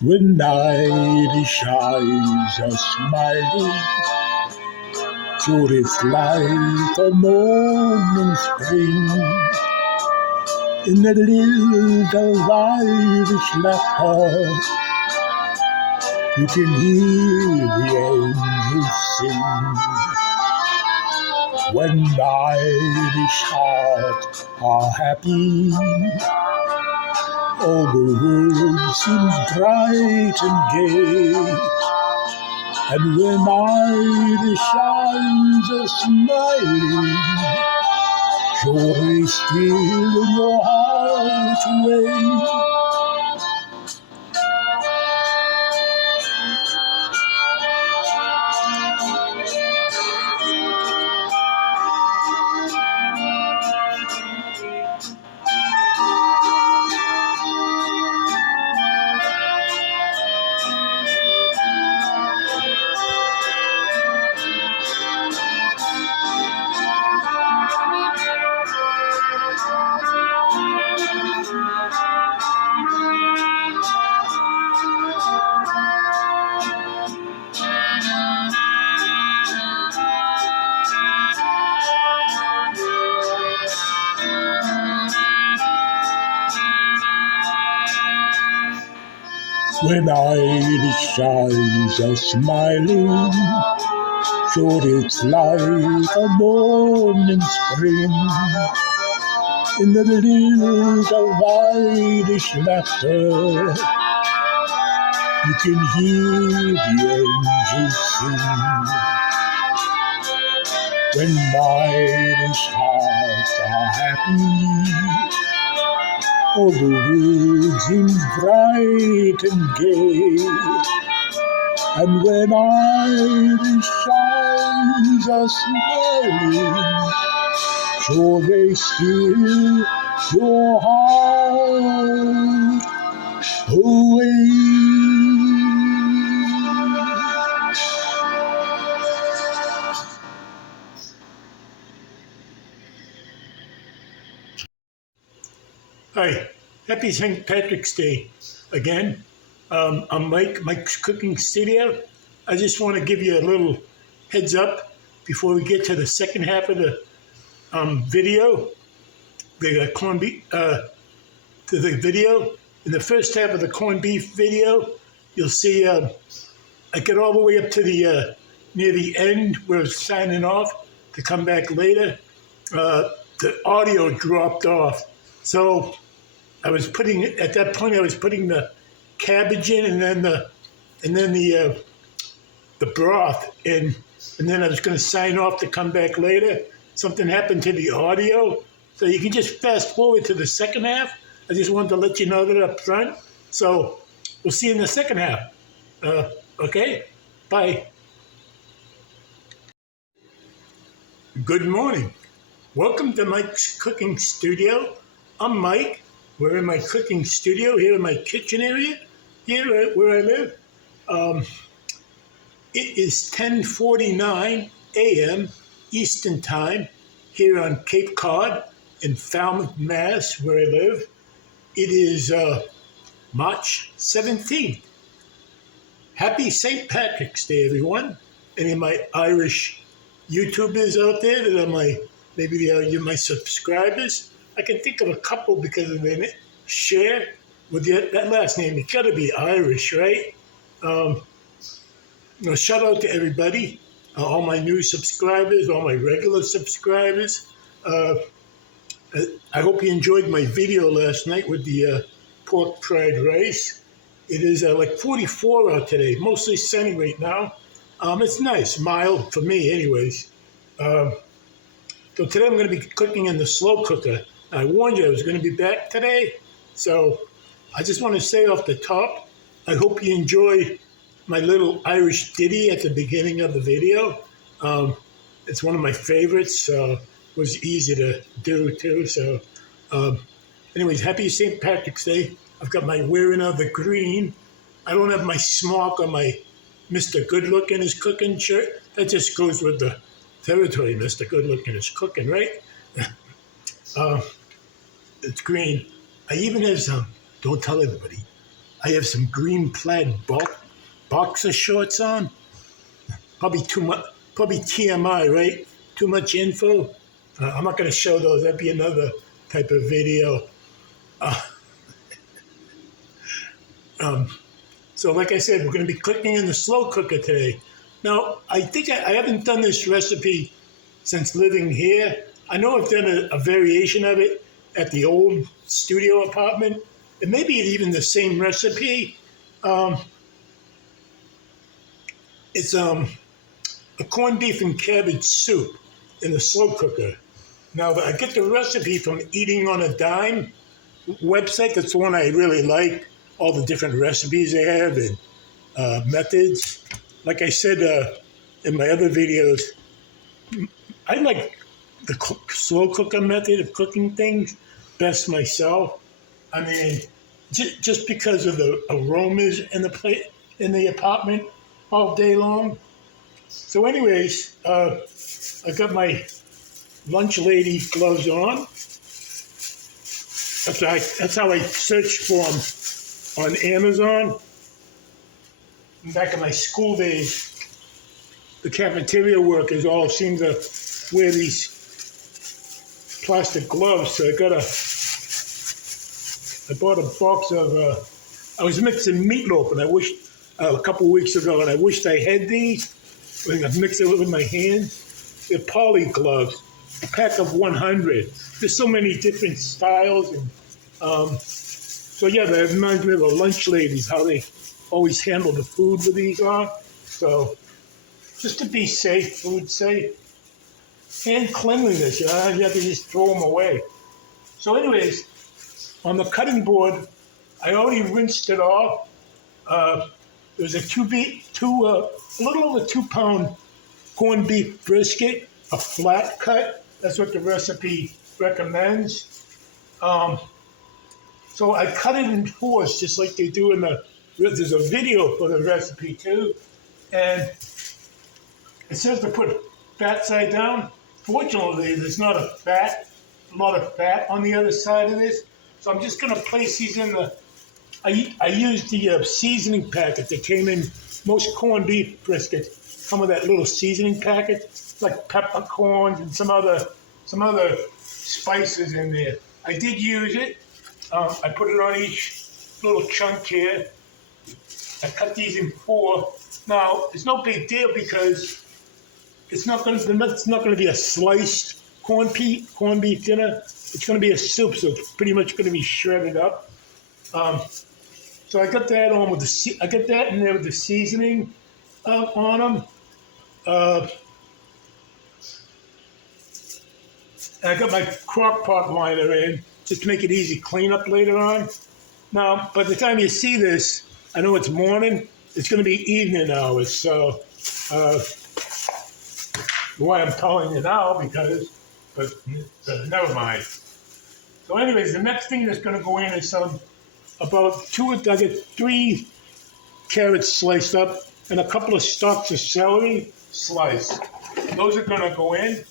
When Irish eyes are smiling, sure it's like a morning spring. In the little Irish laughter, you can hear the angels sing. When Irish hearts are happy, all the world seems bright and gay. And when Irish eyes are smiling, sure they steal your heart away. When Irish eyes are smiling, sure it's like a morning spring. In the little Irish laughter, you can hear the angels sing. When Irish hearts are happy, all the world seems bright and gay. And when Irish eyes are smiling, sure they steal your heart away. Hi, happy St. Patrick's Day again. I'm Mike's Cooking Studio. I just want to give you a little heads up before we get to the second half of the video, the corned beef, to the video. In the first half of the corned beef video, you'll see I get all the way up to the near the end where it's signing off to come back later. The audio dropped off, so I was putting at that point. I was putting the cabbage in, and then the broth in, and then I was going to sign off to come back later. Something happened to the audio, so you can just fast forward to the second half. I just wanted to let you know that up front. So we'll see you in the second half. Okay, bye. Good morning. Welcome to Mike's Cooking Studio. I'm Mike. We're in my cooking studio here in my kitchen area, here where I live. It is 10:49 a.m. Eastern Time here on Cape Cod in Falmouth, Mass, where I live. It is March 17th. Happy St. Patrick's Day, everyone. Any of my Irish YouTubers out there that are you're my subscribers. I can think of a couple because of their share with that last name. It's got to be Irish, right? Shout out to everybody, all my new subscribers, all my regular subscribers. I hope you enjoyed my video last night with the pork fried rice. It is like 44 out today, mostly sunny right now. It's nice, mild for me anyways. So today I'm going to be cooking in the slow cooker. I warned you I was going to be back today. So I just want to say off the top, I hope you enjoyed my little Irish ditty at the beginning of the video. It's one of my favorites, so it was easy to do too. So anyways, happy St. Patrick's Day. I've got my wearing of the green. I don't have my smock or my Mr. Good Looking is Cooking shirt. That just goes with the territory. Mr. Good Looking is cooking, right? It's green. I even have some, don't tell everybody, I have some green plaid boxer shorts on. Probably too much. Probably TMI, right? Too much info. I'm not going to show those. That'd be another type of video. So like I said, we're going to be cooking in the slow cooker today. Now, I think I haven't done this recipe since living here. I know I've done a variation of it at the old studio apartment. It may be even the same recipe. It's a corned beef and cabbage soup in the slow cooker. Now, I get the recipe from Eating on a Dime website. That's the one I really like. All the different recipes they have and methods. Like I said in my other videos, I like the slow cooker method of cooking things best myself. I mean, just because of the aromas in the apartment all day long. So, anyways, I got my lunch lady gloves on. That's how I searched for them on Amazon. Back in my school days, the cafeteria workers all seemed to wear these plastic gloves. So I bought a box of, I was mixing meatloaf, and I wished, a couple of weeks ago, and I wished I had these. I mixed it with my hands. They're poly gloves, a pack of 100. There's so many different styles. And so yeah, that reminds me of the lunch ladies, how they always handle the food with these on. So just to be safe, food safe, and cleanliness, you have to just throw them away. So anyways, on the cutting board, I already rinsed it off. There's a little over 2 pound corned beef brisket, a flat cut. That's what the recipe recommends. So I cut it in fours, just like they do there's a video for the recipe too. And it says to put fat side down. Fortunately, there's not a lot of fat on the other side of this. So I'm just gonna place these in I used the seasoning packet that came in. Most corned beef briskets come with that little seasoning packet, like peppercorns and some other spices in there. I did use it. I put it on each little chunk here. I cut these in 4. Now it's no big deal because it's not going to be a sliced corned beef dinner. It's going to be a soup, so it's pretty much going to be shredded up. So I got that on with I got that in there with the seasoning on them. And I got my crock pot liner in just to make it easy cleanup later on. Now, by the time you see this, I know it's morning. It's going to be evening hours. So why I'm telling you now but never mind. So anyways, the next thing that's going to go in is I get 3 carrots sliced up and a couple of stalks of celery sliced. Those are going to go in.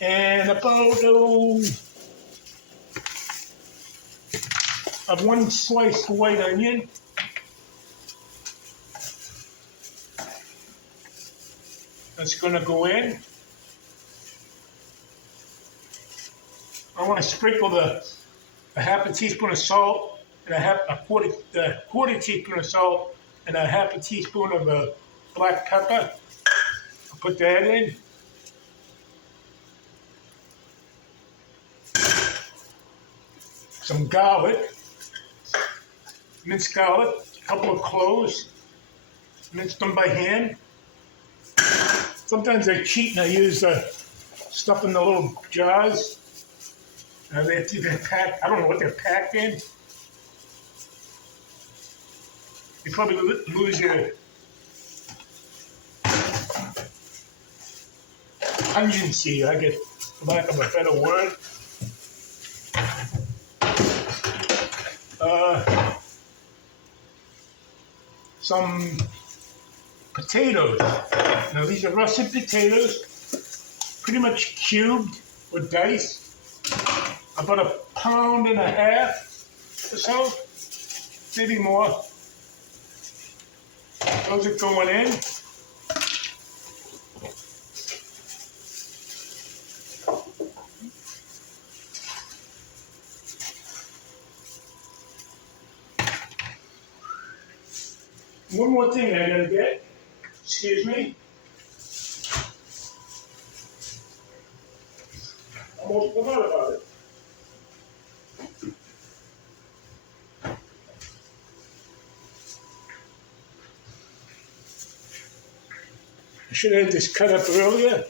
And about of 1 sliced white onion. That's going to go in. I want to sprinkle a half a teaspoon of salt and a quarter teaspoon of salt and a half a teaspoon of black pepper. I'll put that in. Some garlic, minced garlic, a couple of cloves, minced them by hand. Sometimes I cheat and I use stuff in the little jars. They're packed. I don't know what they're packed in. You probably lose your pungency, I guess, for lack of a better word. Some potatoes. Now these are russet potatoes, pretty much cubed or diced. About pound and a half or so, maybe more. Those are going in. One more thing I gotta get. Excuse me. Almost forgot about it. I should have had this cut up earlier.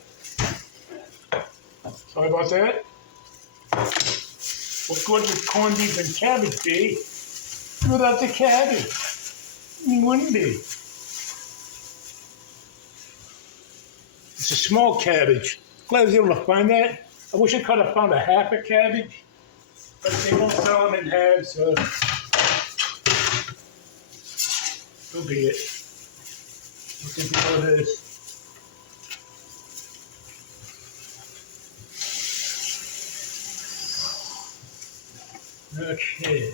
Sorry about that. What good would corned beef and cabbage be without the cabbage? It wouldn't be. It's a small cabbage. Glad I was able to find that. I wish I could have found a half a cabbage, but they don't sell them in halves, so so be it. Look at all this. Okay.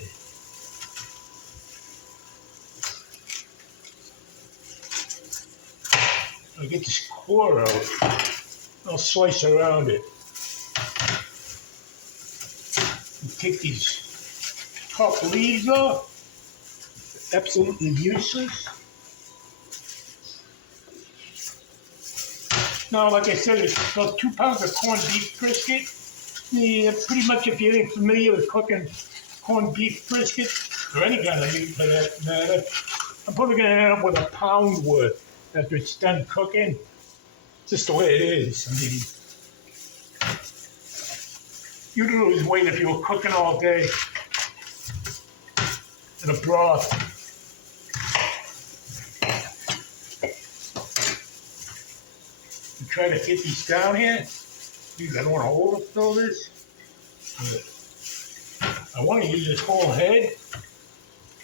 I'll get this core out. I'll slice around it. And take these top leaves off. Absolutely useless. Now, like I said, it's about 2 pounds of corned beef brisket. Yeah, pretty much if you're familiar with cooking corned beef brisket, or any kind of meat for that matter, I'm probably going to end up with a pound worth after it's done cooking. Just the way it is. I mean, you'd lose weight if you were cooking all day in a broth. You try to get these down here. Geez, I don't want to overfill this. But I want to use this whole head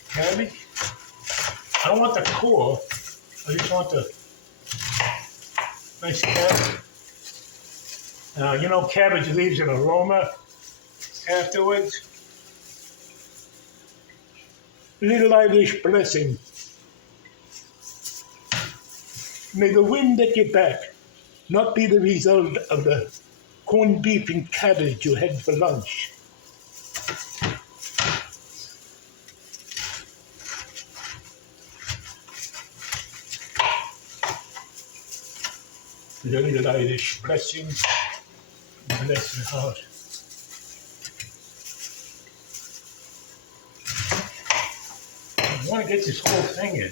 cabbage. I don't want the core. I just want the nice cabbage. Now, you know, cabbage leaves an aroma afterwards. Little Irish blessing. May the wind at your back not be the result of the corned beef and cabbage you had for lunch. The little Irish blessing, bless my heart. I want to get this whole thing in.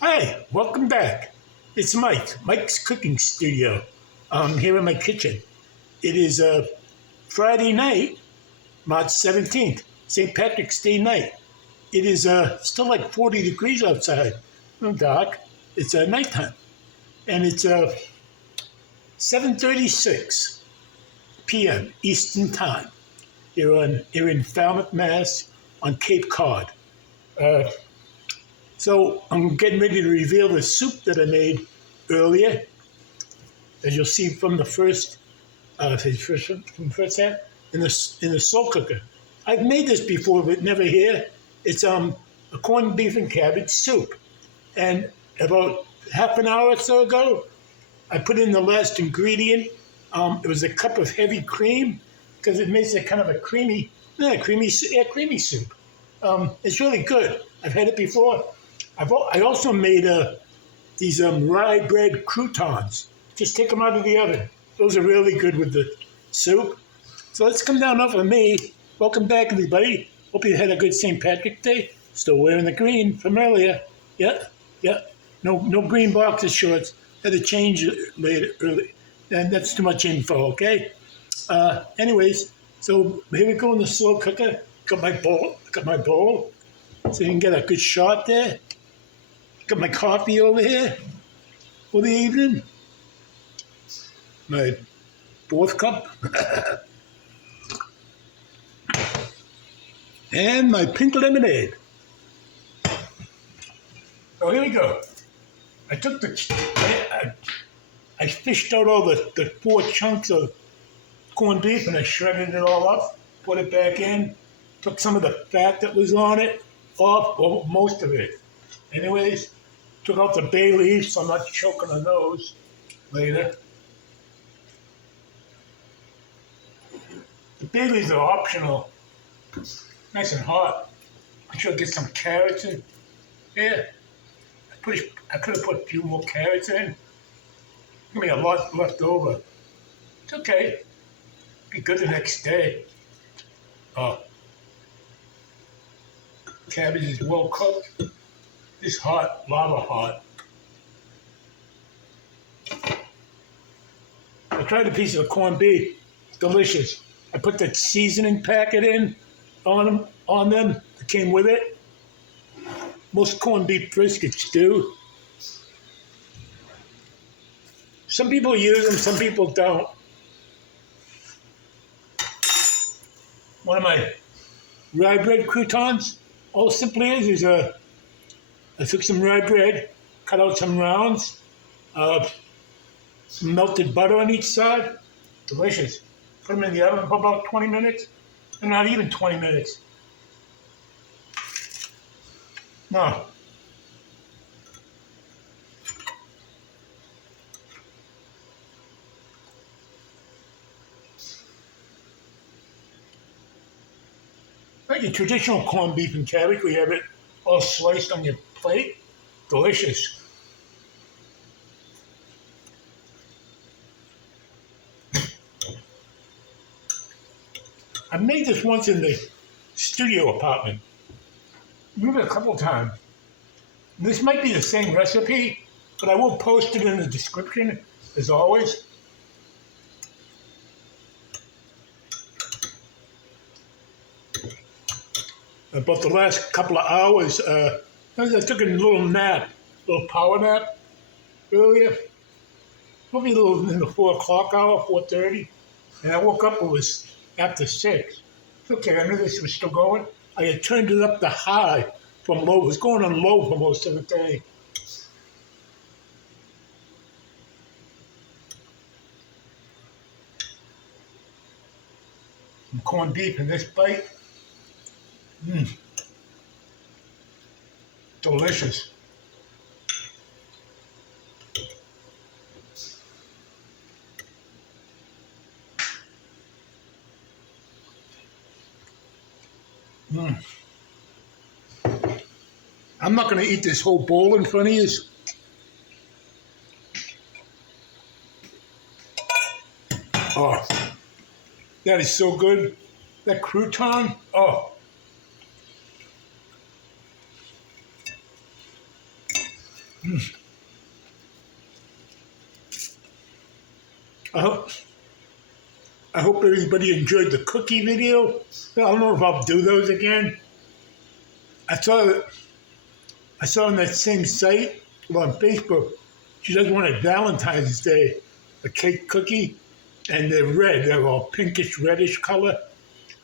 Hi, welcome back. It's Mike's Cooking Studio. I'm here in my kitchen. It is Friday night, March 17th, St. Patrick's Day night. It is still like 40 degrees outside. No dark. It's nighttime. And it's 7:36 p.m. Eastern Time here in Falmouth, Mass. On Cape Cod. So I'm getting ready to reveal the soup that I made earlier, as you'll see from the first half in the slow cooker. I've made this before, but never here. It's a corned beef and cabbage soup, and about half an hour or so ago, I put in the last ingredient. It was a cup of heavy cream because it makes it kind of a creamy soup. It's really good. I've had it before. I also made these rye bread croutons. Just take them out of the oven. Those are really good with the soup. So let's come down off of me. Welcome back, everybody. Hope you had a good St. Patrick's Day. Still wearing the green from earlier. Yeah. No green boxer shorts. Had to change it early. And that's too much info, okay? Anyways, so here we go in the slow cooker. Got my bowl. So you can get a good shot there. Got my coffee over here for the evening. My fourth cup. And my pink lemonade. So here we go. I took I fished out all the 4 chunks of corned beef and I shredded it all up, put it back in, took some of the fat that was on it off, or most of it. Anyways, took out the bay leaves so I'm not choking on those later. The bay leaves are optional. Nice and hot. I should get some carrots in here. I could have put a few more carrots in. Give me a lot left over. It's okay. Be good the next day. Cabbage is well cooked. It's hot, lava hot. I tried a piece of corned beef. Delicious. I put that seasoning packet in on them. It came with it. Most corned beef briskets do. Some people use them, some people don't. One of my rye bread croutons, all it simply is I took some rye bread, cut out some rounds, some melted butter on each side. Delicious. Put them in the oven for about 20 minutes, and not even 20 minutes. No. Like your traditional corned beef and cabbage, we have it all sliced on your plate. Delicious. I made this once in the studio apartment. Moved it a couple times. This might be the same recipe, but I will post it in the description, as always. About the last couple of hours, I took a little nap, a little power nap earlier. Probably a little in the 4 o'clock hour, 4:30. And I woke up, it was after 6. It's okay, I knew this was still going. I had turned it up to high from low. It was going on low for most of the day. Some corned beef in this bite. Delicious. I'm not going to eat this whole bowl in front of you. Oh, that is so good. That crouton, I hope, I hope everybody enjoyed the cookie video. I don't know if I'll do those again. I saw I saw on that same site, well, on Facebook, she does one at Valentine's Day, a cake cookie, and they're red. They're all pinkish reddish color.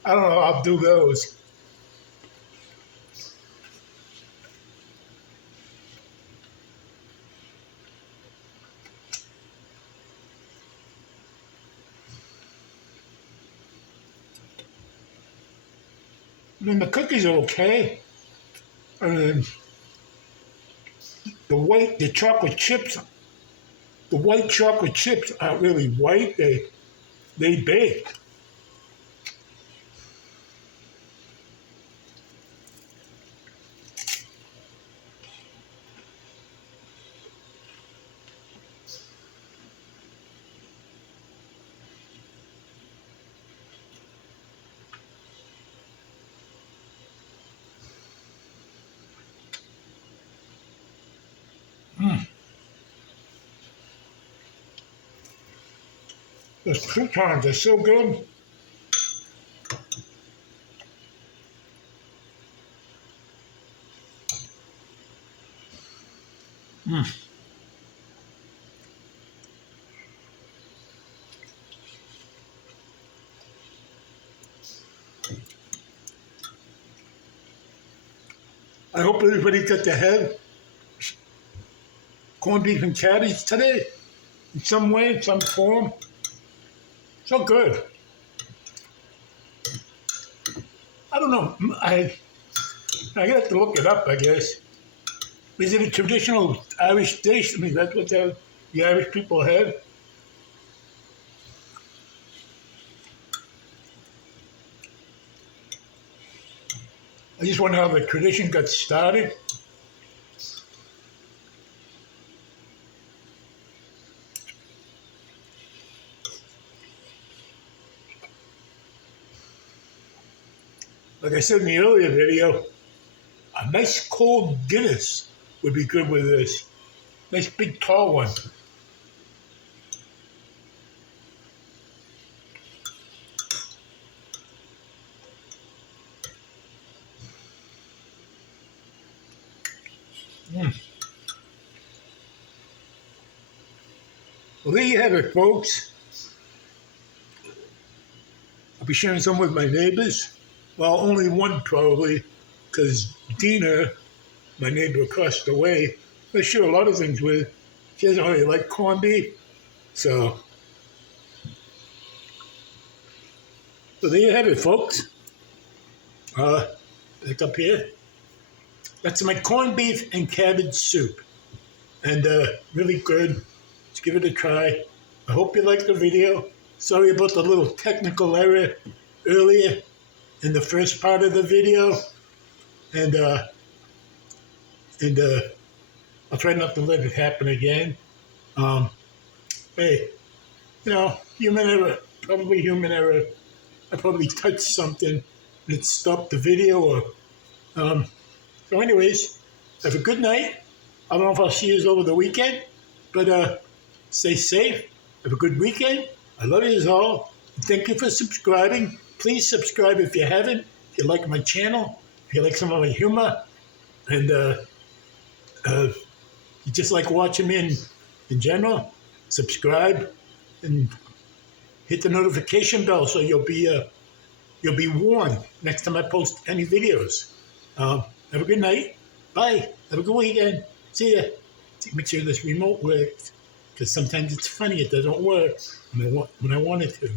I don't know. I'll do those. I mean, the cookies are okay. I mean, the chocolate chips, the white chocolate chips aren't really white. They bake. Those croutons are so good. I hope everybody got to have corned beef and cabbage today in some way, in some form. So good. I don't know. I have to look it up, I guess. Is it a traditional Irish dish? I mean, that's what the Irish people have. I just wonder how the tradition got started. Like I said in the earlier video, a nice cold Guinness would be good with this. Nice big tall one. Well, there you have it, folks. I'll be sharing some with my neighbors. Well, only one probably, because Dina, my neighbor across the way, I share a lot of things with. She doesn't really like corned beef, so there you have it, folks. Back up here. That's my corned beef and cabbage soup, and really good. Let's give it a try. I hope you liked the video. Sorry about the little technical error earlier in the first part of the video, and I'll try not to let it happen again. Hey, human error, probably human error. I probably touched something and it stopped the video. Or so, anyways, have a good night. I don't know if I'll see you over the weekend, but stay safe. Have a good weekend. I love you all. Thank you for subscribing. Please subscribe if you haven't. If you like my channel, if you like some of my humor, and you just like watching me in general, subscribe and hit the notification bell so you'll be warned next time I post any videos. Have a good night. Bye. Have a good weekend. See ya. Make sure this remote works, because sometimes it's funny it doesn't work when I want it to.